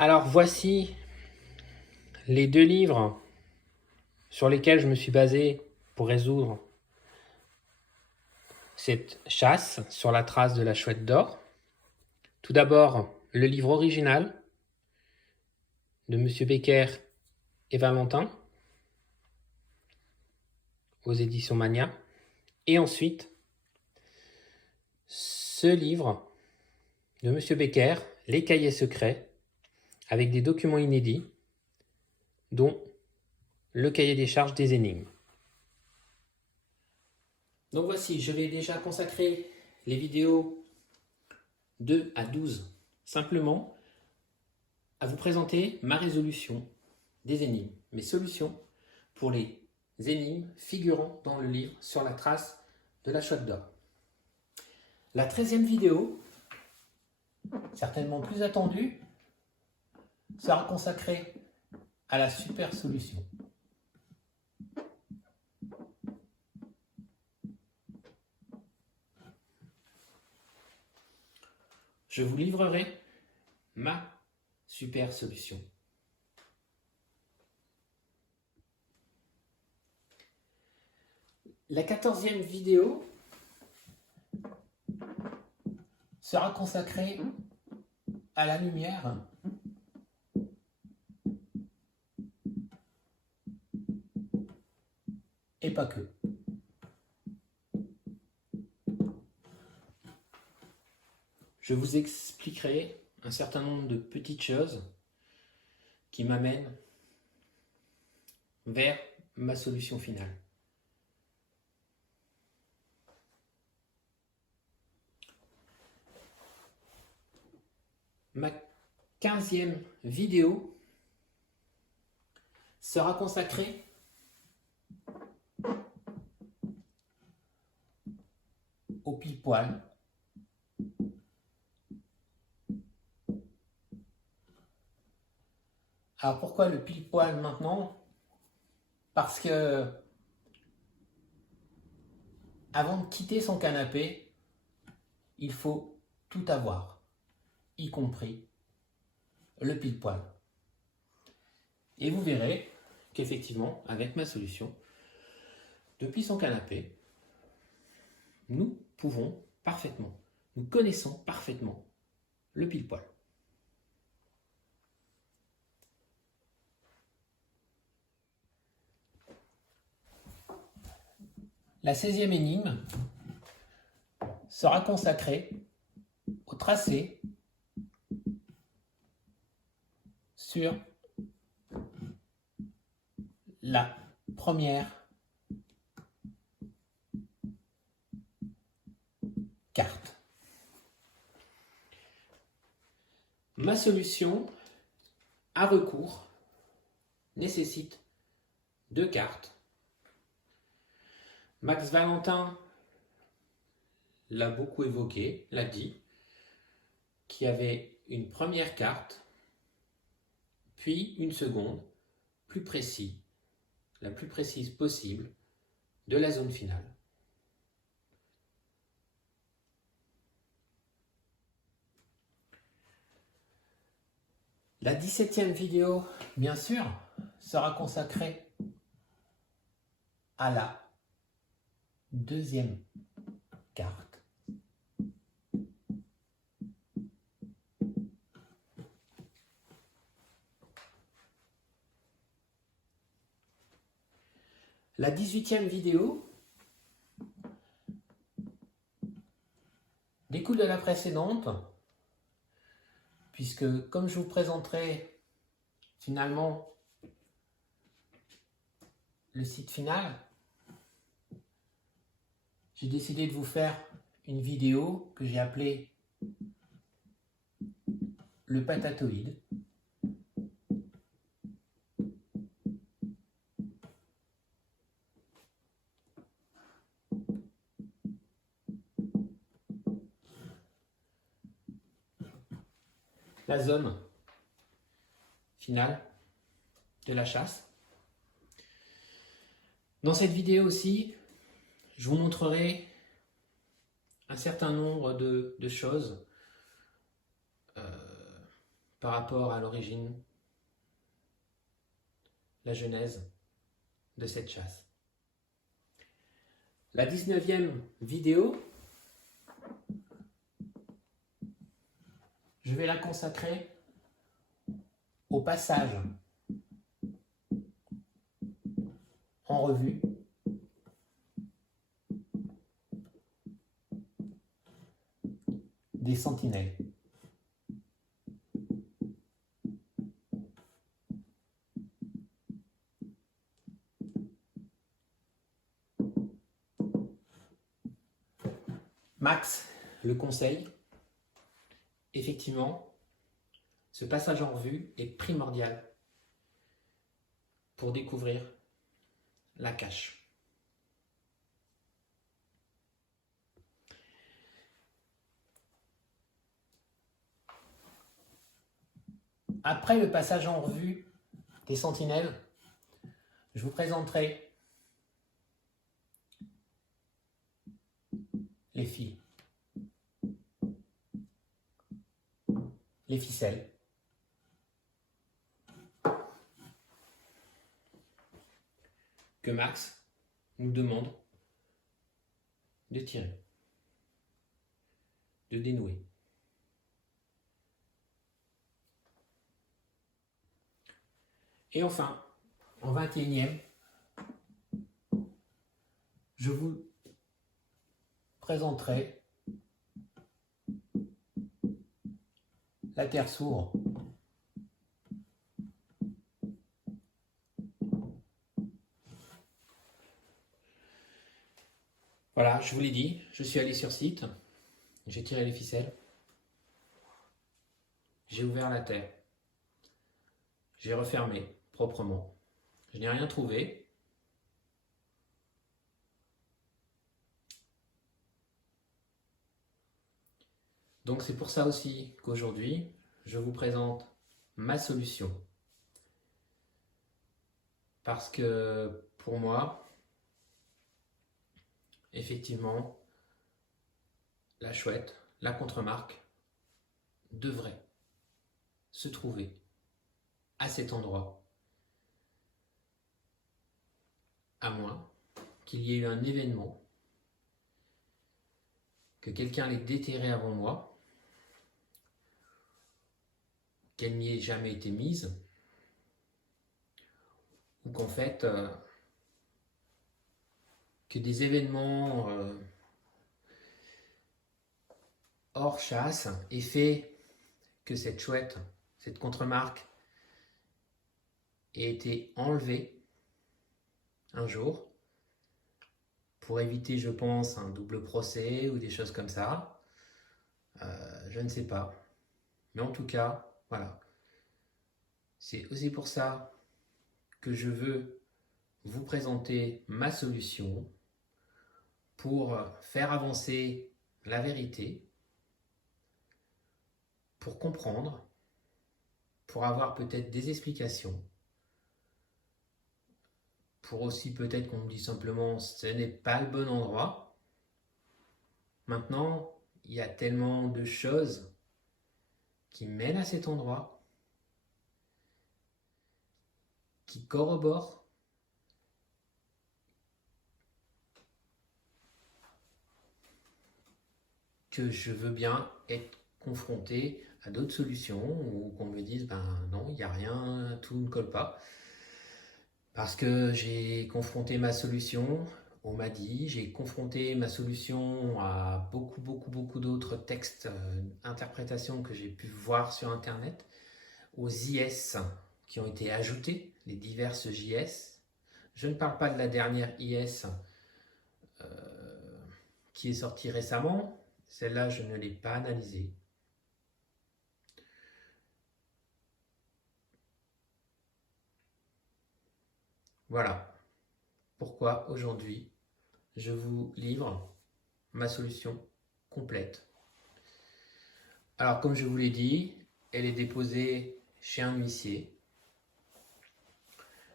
Alors voici les deux livres sur lesquels je me suis basé pour résoudre cette chasse sur la trace de la chouette d'or. Tout d'abord, le livre original de Monsieur Becker et Valentin aux éditions Mania. Et ensuite, ce livre de Monsieur Becker, Les Cahiers secrets, avec des documents inédits, dont le cahier des charges des énigmes. Donc voici, je vais déjà consacrer les vidéos 2 à 12 simplement à vous présenter ma résolution des énigmes, mes solutions pour les énigmes figurant dans le livre sur la trace de la chouette d'or. La 13e vidéo, certainement plus attendue, sera consacrée à la super solution. Je vous livrerai ma super solution. La 14e vidéo sera consacrée à la lumière et pas que. Je vous expliquerai un certain nombre de petites choses qui m'amènent vers ma solution finale. Ma 15e vidéo sera consacrée au pile-poil. Alors pourquoi le pile-poil maintenant? Parce que avant de quitter son canapé, il faut tout avoir, y compris le pile-poil. Et vous verrez qu'effectivement, avec ma solution, depuis son canapé, nous pouvons parfaitement, nous connaissons parfaitement le pile-poil. La 16e énigme sera consacrée au tracé sur la première carte. Ma solution à recours nécessite 2 cartes. Max Valentin l'a beaucoup évoqué, l'a dit, qu'il y avait une première carte, puis une seconde, plus précise, la plus précise possible, de la zone finale. La 17e vidéo, bien sûr, sera consacrée à la deuxième carte. La 18e vidéo découle de la précédente, puisque comme je vous présenterai finalement le site final, j'ai décidé de vous faire une vidéo que j'ai appelée le patatoïde. La zone finale de la chasse. Dans cette vidéo aussi, je vous montrerai un certain nombre de choses par rapport à l'origine, la genèse de cette chasse. La 19e vidéo, je vais la consacrer au passage en revue des sentinelles. Max le conseille, effectivement, ce passage en revue est primordial pour découvrir la cache. Après le passage en revue des sentinelles, je vous présenterai les fils, les ficelles, que Max nous demande de tirer, de dénouer. Et enfin, en 21e, je vous présenterai la terre sourde. Voilà, je vous l'ai dit, je suis allé sur site, j'ai tiré les ficelles, j'ai ouvert la terre, j'ai refermé proprement. Je n'ai rien trouvé. Donc c'est pour ça aussi qu'aujourd'hui, je vous présente ma solution. Parce que pour moi, effectivement, la chouette, la contremarque, devrait se trouver à cet endroit. À moins qu'il y ait eu un événement, que quelqu'un l'ait déterré avant moi, qu'elle n'y ait jamais été mise, ou qu'en fait, que des événements hors chasse aient fait que cette chouette, cette contremarque, ait été enlevée un jour, pour éviter, je pense, un double procès ou des choses comme ça. Je ne sais pas. Mais en tout cas, voilà. C'est aussi pour ça que je veux vous présenter ma solution pour faire avancer la vérité, pour comprendre, pour avoir peut-être des explications, pour aussi peut-être qu'on me dise simplement ce n'est pas le bon endroit. Maintenant, il y a tellement de choses qui mènent à cet endroit, qui corroborent, que je veux bien être confronté à d'autres solutions ou qu'on me dise ben non, il n'y a rien, tout ne colle pas. Parce que j'ai confronté ma solution, on m'a dit, j'ai confronté ma solution à beaucoup d'autres textes, interprétations que j'ai pu voir sur internet, aux IS qui ont été ajoutés, les diverses JS. Je ne parle pas de la dernière IS qui est sortie récemment, celle-là je ne l'ai pas analysée. Voilà pourquoi aujourd'hui je vous livre ma solution complète. Alors comme je vous l'ai dit, elle est déposée chez un huissier.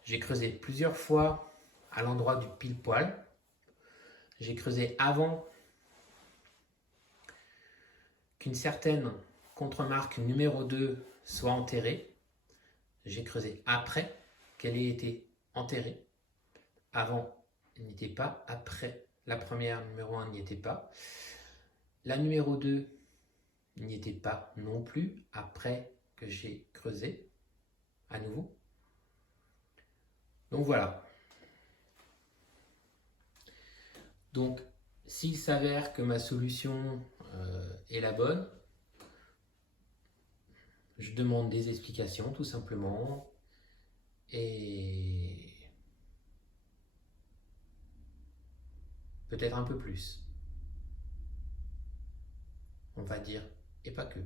J'ai creusé plusieurs fois à l'endroit du pile-poil. J'ai creusé avant qu'une certaine contre-marque numéro 2 soit enterrée. J'ai creusé après qu'elle ait été enterrée. Avant, elle n'y était pas. Après, la première, numéro 1, n'y était pas. La numéro 2 n'y était pas non plus après que j'ai creusé à nouveau. Donc voilà. Donc, s'il s'avère que ma solution est la bonne, je demande des explications tout simplement et peut-être un peu plus, on va dire, et pas que.